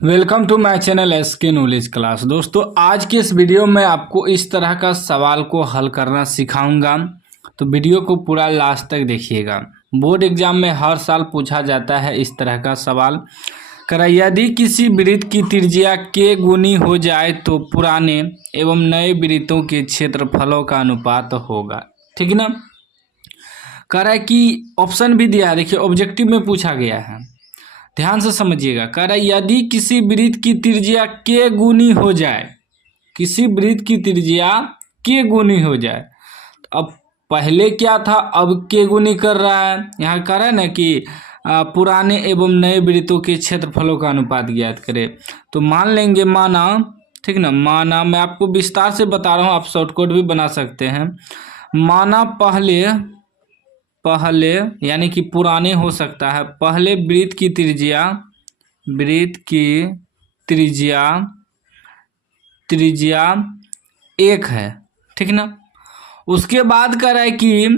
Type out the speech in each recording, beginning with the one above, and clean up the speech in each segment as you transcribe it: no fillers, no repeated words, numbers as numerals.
Welcome to my channel SK knowledge class. दोस्तों, आज के इस वीडियो में आपको इस तरह का सवाल को हल करना सिखाऊंगा, तो वीडियो को पूरा लास्ट तक देखिएगा। बोर्ड एग्जाम में हर साल पूछा जाता है इस तरह का सवाल। यदि किसी वृत्त की त्रिज्या के गुनी हो जाए तो पुराने एवं नए वृत्तों के क्षेत्रफलों का अनुपात होगा। ठीक ना। कह रहा है कि ऑप्शन भी दिया है, देखिए ऑब्जेक्टिव में पूछा गया है, ध्यान से समझिएगा। कह रहा है यदि किसी वृत्त की त्रिज्या के गुनी हो जाए, किसी वृत्त की त्रिज्या के गुनी हो जाए, तो अब पहले क्या था, अब के गुनी कर रहा है। यहाँ कह रहा है ना कि पुराने एवं नए वृत्तों के क्षेत्रफलों का अनुपात ज्ञात करें। तो मान लेंगे, माना, ठीक ना, माना, मैं आपको विस्तार से बता रहा हूँ, आप शॉर्टकट भी बना सकते हैं। माना पहले यानी कि पुराने हो सकता है, पहले वृत्त की त्रिज्या एक है, ठीक ना। उसके बाद कह रहा है कि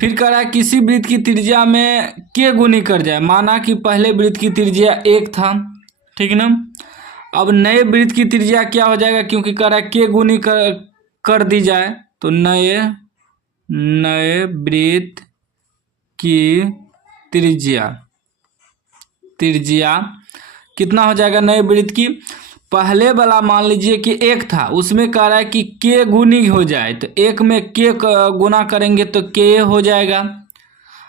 फिर कह रहा है किसी वृत्त की त्रिज्या में के गुनी कर जाए। माना कि पहले वृत्त की त्रिज्या एक था, ठीक ना। अब नए वृत्त की त्रिज्या क्या हो जाएगा, क्योंकि कह रहा है के गुनी कर दी जाए, तो नए वृत्त की त्रिज्या कितना हो जाएगा नए वृत्त की। पहले वाला मान लीजिए कि एक था, उसमें कह रहा है कि के गुनी हो जाए, तो एक में के गुना करेंगे तो के हो जाएगा।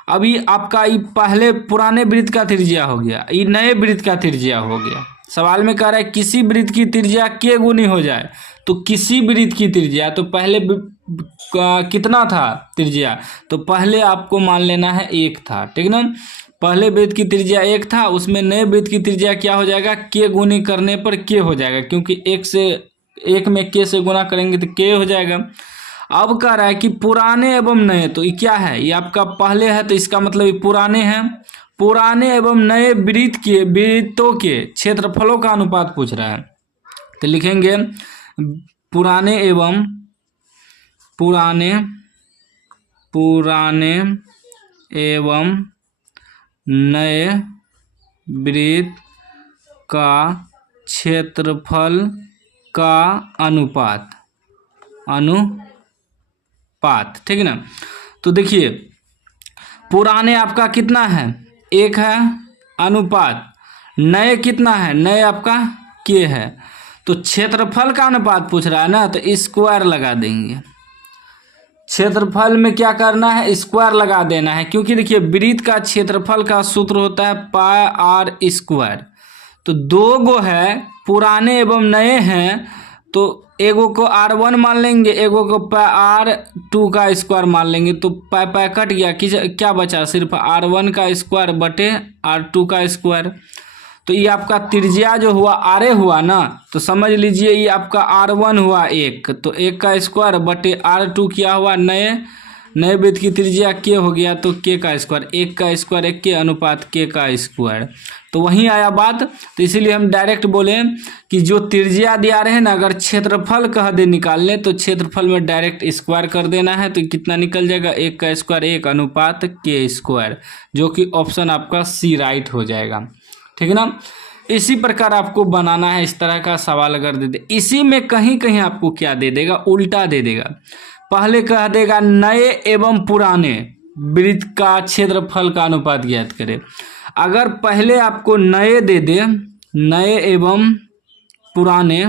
अभी आपका ये पहले पुराने वृत्त का त्रिज्या हो गया, ये नए वृत्त का त्रिज्या हो गया। सवाल में कह रहा है किसी वृत्त की त्रिज्या के गुनी हो जाए, तो किसी वृत्त की त्रिज्या, तो पहले कितना था त्रिज्या, तो पहले आपको मान लेना है एक था, ठीक ना। पहले वृत्त की त्रिज्या एक था, उसमें नए वृत्त की त्रिज्या क्या हो जाएगा, के गुनी करने पर के हो जाएगा, क्योंकि एक में के से गुना करेंगे तो के हो जाएगा। अब कह रहा है कि पुराने एवं नए, तो ये क्या है, ये आपका पहले है, तो इसका मतलब ये पुराने हैं। पुराने एवं नए वृत्तों के क्षेत्रफलों का अनुपात पूछ रहा है, तो लिखेंगे पुराने एवं नए वृत्त का क्षेत्रफल का अनुपात, ठीक ना। तो देखिए पुराने आपका कितना है, एक है, अनुपात नए कितना है, नए आपका के है, तो क्षेत्रफल का अनुपात पूछ रहा है ना, तो स्क्वायर लगा देंगे। क्षेत्रफल में क्या करना है, स्क्वायर लगा देना है, क्योंकि देखिए वृत्त का क्षेत्रफल का सूत्र होता है पाई आर स्क्वायर। तो दो गो है, पुराने एवं नए हैं, तो एगो को R1 मान लेंगे, एगो को R2 का स्क्वायर मान लेंगे, तो पाई कट गया, क्या बचा, सिर्फ R1 का स्क्वायर बटे R2 का स्क्वायर। तो ये आपका त्रिज्या जो हुआ आरे हुआ ना, तो समझ लीजिए ये आपका R1 हुआ एक, तो एक का स्क्वायर बटे R2 क्या हुआ, नए वृत्त की त्रिज्या के हो गया, तो के का स्क्वायर, एक का स्क्वायर एक के अनुपात के का स्क्वायर। तो वहीं आया बात, तो इसीलिए हम डायरेक्ट बोले कि जो त्रिज्या दिया रहे ना, अगर क्षेत्रफल कह दे निकालने, तो क्षेत्रफल में डायरेक्ट स्क्वायर कर देना है, तो कितना निकल जाएगा, एक का स्क्वायर एक अनुपात के स्क्वायर, जो कि ऑप्शन आपका सी राइट हो जाएगा, ठीक है ना। इसी प्रकार आपको बनाना है इस तरह का सवाल। अगर दे दे, इसी में कहीं कहीं आपको क्या दे देगा, उल्टा दे देगा। पहले कह देगा नए एवं पुराने वृत्त का क्षेत्रफल का अनुपात ज्ञात करें। अगर पहले आपको नए दे दे, नए एवं पुराने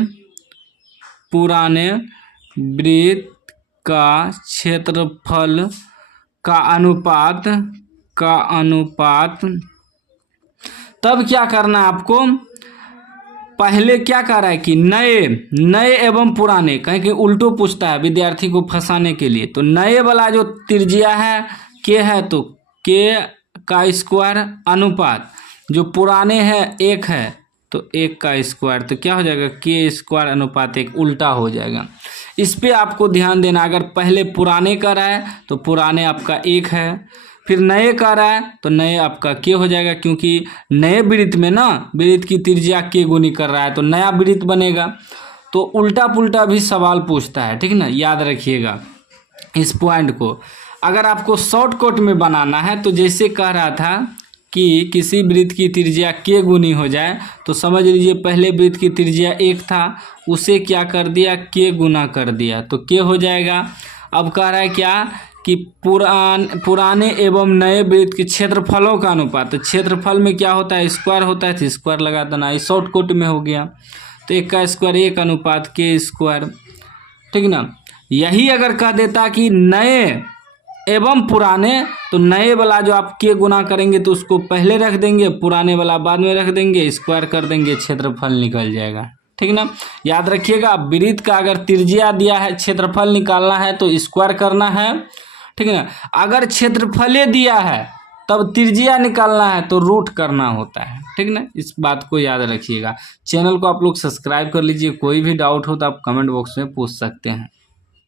वृत्त का क्षेत्रफल का अनुपात, तब क्या करना है आपको, पहले क्या कह रहा है कि नए एवं पुराने, कहीं कहीं उल्टो पूछता है विद्यार्थी को फंसाने के लिए। तो नए वाला जो त्रिज्या है के है, तो के का स्क्वायर अनुपात, जो पुराने हैं एक है, तो एक का स्क्वायर, तो क्या हो जाएगा, के स्क्वायर अनुपात एक, उल्टा हो जाएगा। इस पे आपको ध्यान देना। अगर पहले पुराने का रहा है तो पुराने आपका एक है, फिर नए का रहा है तो नए आपका के हो जाएगा, क्योंकि नए वृत्त में ना वृत्त की त्रिज्या के गुनी कर रहा है, तो नया वृत्त बनेगा। तो उल्टा पुल्टा भी सवाल पूछता है, ठीक ना, याद रखिएगा इस पॉइंट को। अगर आपको शॉर्टकट में बनाना है, तो जैसे कह रहा था कि किसी वृत्त की त्रिज्या k गुनी हो जाए तो समझ लीजिए पहले वृत्त की त्रिज्या 1 था, उसे क्या कर दिया k गुना कर दिया तो k हो जाएगा। अब कह रहा है क्या कि पुराने एवं नए वृत्त के क्षेत्रफलों का अनुपात। तो क्षेत्रफल में क्या होता है, स्क्वायर होता है, तो स्क्वायर लगा देना, ये शॉर्टकट में हो गया। तो 1 का स्क्वायर 1 अनुपात k स्क्वायर, ठीक ना। यही अगर कह देता कि नए एवं पुराने, तो नए वाला जो आप के गुना करेंगे तो उसको पहले रख देंगे, पुराने वाला बाद में रख देंगे, स्क्वायर कर देंगे, क्षेत्रफल निकल जाएगा, ठीक ना। याद रखिएगा वृत्त का अगर त्रिज्या दिया है, क्षेत्रफल निकालना है तो स्क्वायर करना है, ठीक है ना। अगर क्षेत्रफल दिया है तब त्रिज्या निकालना है तो रूट करना होता है, ठीक ना। इस बात को याद रखिएगा। चैनल को आप लोग सब्सक्राइब कर लीजिए। कोई भी डाउट हो तो आप कमेंट बॉक्स में पूछ सकते हैं।